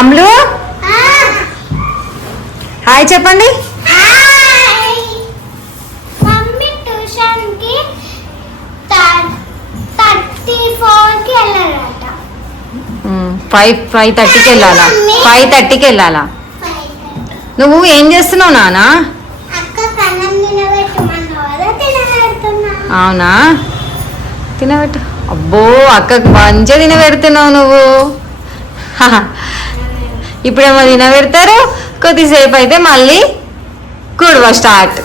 అమ్లు hi చెప్పండి. Mummy ట్యూషన్కి 34కి వెళ్ళారట. 5:30కి వెళ్ళాలా? 5:30కి వెళ్ళాలా? నువ్వు ఏం చేస్తున్నావు నాన్న? అక్క కన్నం తినబెట్టమన్నావా? తినబెడుతున్నా. అవునా, తినబెట్టు. అబ్బో అక్కకు మంచిగా తినబెడుతున్నావు నువ్వు. ఇప్పుడేమో తినబెడతారు, కొద్దిసేపు అయితే మళ్ళీ కుడవ స్టార్ట్.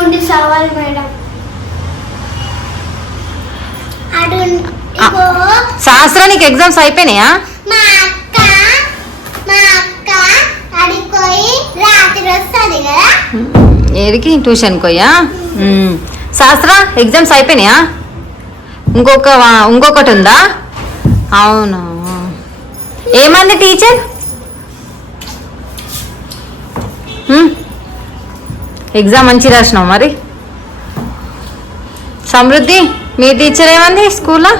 ఉండి సవాల్ మేడం. శాస్త్రానికి ఎగ్జామ్స్ అయిపోయినాయా? మా అక్క అడిగిపోయి రాత్రి వస్తుంది కదా. ఏడికి? ట్యూషన్ పోయా? శాస్త్ర ఎగ్జామ్స్ అయిపోయినాయా? ఇంకొకటి ఉందా? అవును. ఏమంది టీచర్? ఎగ్జామ్ మంచి రాసినావు మరి. సమృద్ధి మీ టీచర్ ఏమంది స్కూల్లో?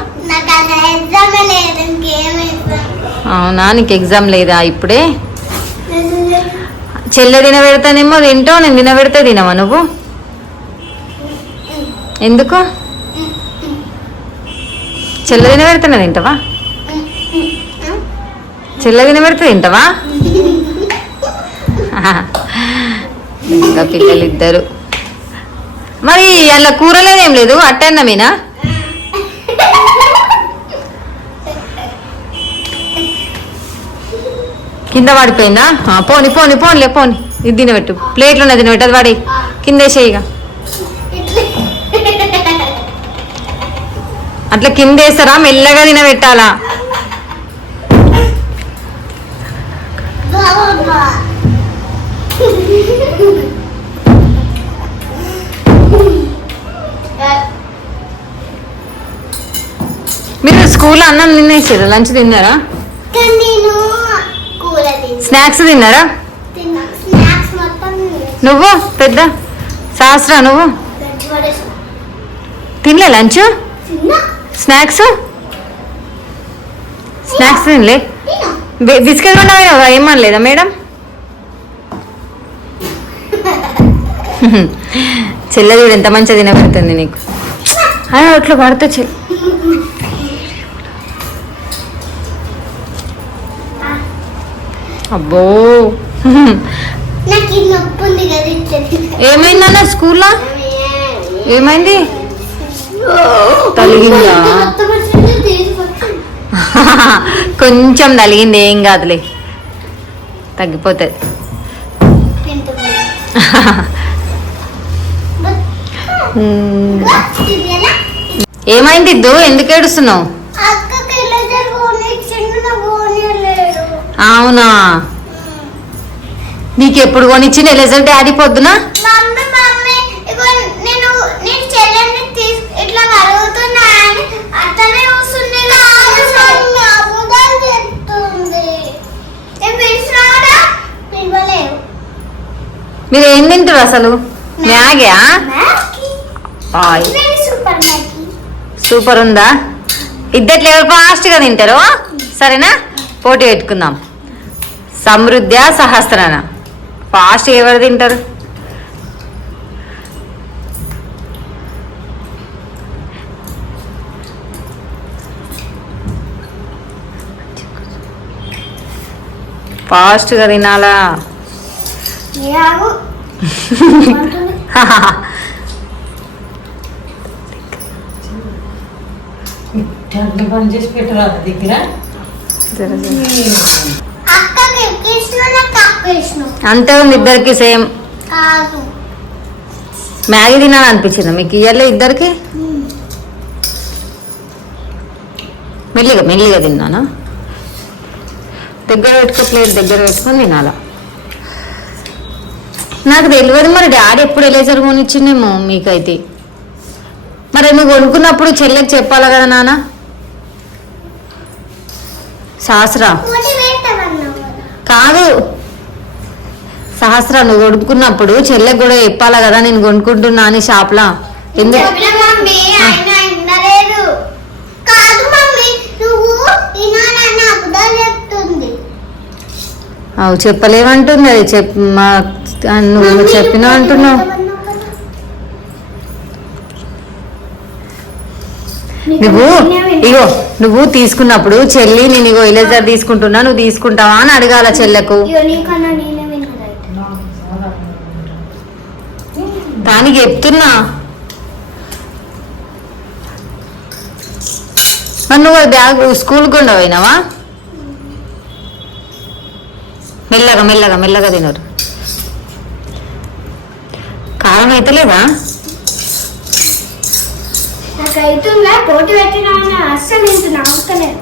అవునా, నీకు ఎగ్జామ్ లేదా ఇప్పుడే? చెల్లె తినబెడతానేమో తింటావు, నేను తినబెడితే తినవా నువ్వు? ఎందుకు? చెల్లె తినబెడితేనే తింటావా? చెల్లె తినబెడితే తింటావా? ఇంకా పిల్లలు ఇద్దరు. మరి అలా కూరలేదేం లేదు, అట్టన్నమేనా? కింద పడిపోయిందా? పోని పోని పోన్లే పోని. ఇది తినబెట్టు, ప్లేట్లు ఉన్నది తినబెట్టు. అది వాడి కింద వేసేయిగా. అట్లా కింద వేస్తారా? మెల్లగా తినబెట్టాలా? మీరు స్కూల్లో అన్నం తినేసారా? లంచ్ తిన్నారా? స్నాక్స్ తిన్నారా? నువ్వు పెద్ద శాస్త్ర నువ్వు తినలే లంచ్? స్నాక్స్ తినలే? బిస్కెట్ కొంటావా? ఏమనలేదా మేడం? చెల్లె చూడు ఎంత మంచిగా తినబెడుతుంది నీకు. అట్లా పడుతూ చెల్లి. అబ్బో ఏమైందన్న స్కూల్లో? ఏమైంది? తలిగిందా? కొంచెం తలిగింది, ఏం కాదులే, తగ్గిపోతుంది. ఏమైంది ఇద్దు? ఎందుకు ఏడుస్తున్నావు? అవునా, నీకు ఎప్పుడు కొనిచ్చిన ఎలేజర్ డాడీ పొద్దున? మీరు ఏం తింటారు అసలు? మ్యాగా? సూపర్ ఉందా? ఇద్దట్లు ఎవరు ఫాస్ట్గా తింటారు? సరేనా, పోటీ పెట్టుకుందాం. సమృద్ధ సహస్రనా ఫాస్ట్ ఎవరు తింటారు? ఫాస్ట్గా తినాలా? అంతే ఉంది ఇద్దరికి సేమ్. మ్యాగీ తినాలని అనిపించిందా మీకు ఇయ్యాలి ఇద్దరికి? మెల్లిగా మెల్లిగా తిన్నానా? దగ్గర పెట్టుకో, ప్లేట్ దగ్గర పెట్టుకొని తినాలా? నాకు తెలియదు మరి డాడీ ఎప్పుడు ఎలేజర్ కొనిచ్చిందేమో మీకైతే. మరి నువ్వు కొనుక్కున్నప్పుడు చెల్లెకి చెప్పాలా కదా నాన్న? సహస్ర కాదు, సహస్ర నువ్వు కొనుక్కున్నప్పుడు చెల్లెకి కూడా చెప్పాలా కదా నేను కొనుక్కుంటున్నా అని షాప్లా. ఎందుకు? అవు చెప్పలేమంటుంది అది నువ్వు చెప్పినా అంటున్నావు. నువ్వు తీసుకున్నప్పుడు చెల్లి నేను ఇగో ఇలేజర్ తీసుకుంటున్నా నువ్వు తీసుకుంటావా అని అడగాల చెల్లకు. దానికి చెప్తున్నా మరి నువ్వు బ్యాగ్ స్కూల్కి ఉండవైనావా? మెల్లగా మెల్లగా మెల్లగా తినరు. కారం అయితే లేదా? పోటీ పెట్టిన అస్సలు నవ్వుతలేదు.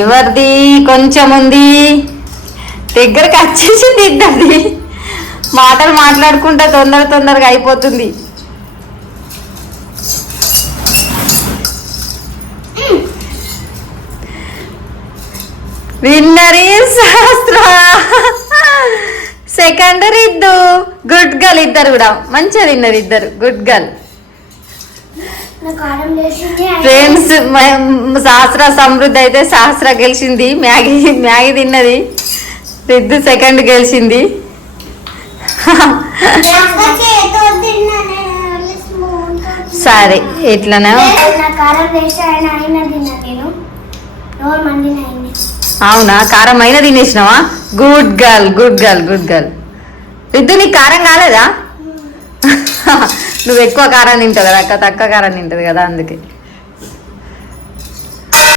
ఎవరిది కొంచెం ఉంది దగ్గరకు వచ్చేసింది ఇద్దరిది. మాటలు మాట్లాడుకుంటా తొందరగా అయిపోతుంది. విన్నరీ శాస్త్ర, సెకండ్ రిద్దు. గుడ్ గర్ల్ ఇద్దరు కూడా మంచిగా తిన్నారు ఇద్దరు. Good girl friends. శాస్త్ర సమృద్ధి అయితే శాస్త్ర గెలిచింది. మ్యాగీ తిన్నది. రిద్దు సెకండ్ గెలిచింది. సరే ఎట్లనే అవునా? కారం అయినా తినేసినావా? Good girl good girl good girl. Riddu నీకు కారం కాలేదా? నువ్వు ఎక్కువ కారం తింటావు కదా అక్క, తక్కువ కారం తింటది కదా అందుకే.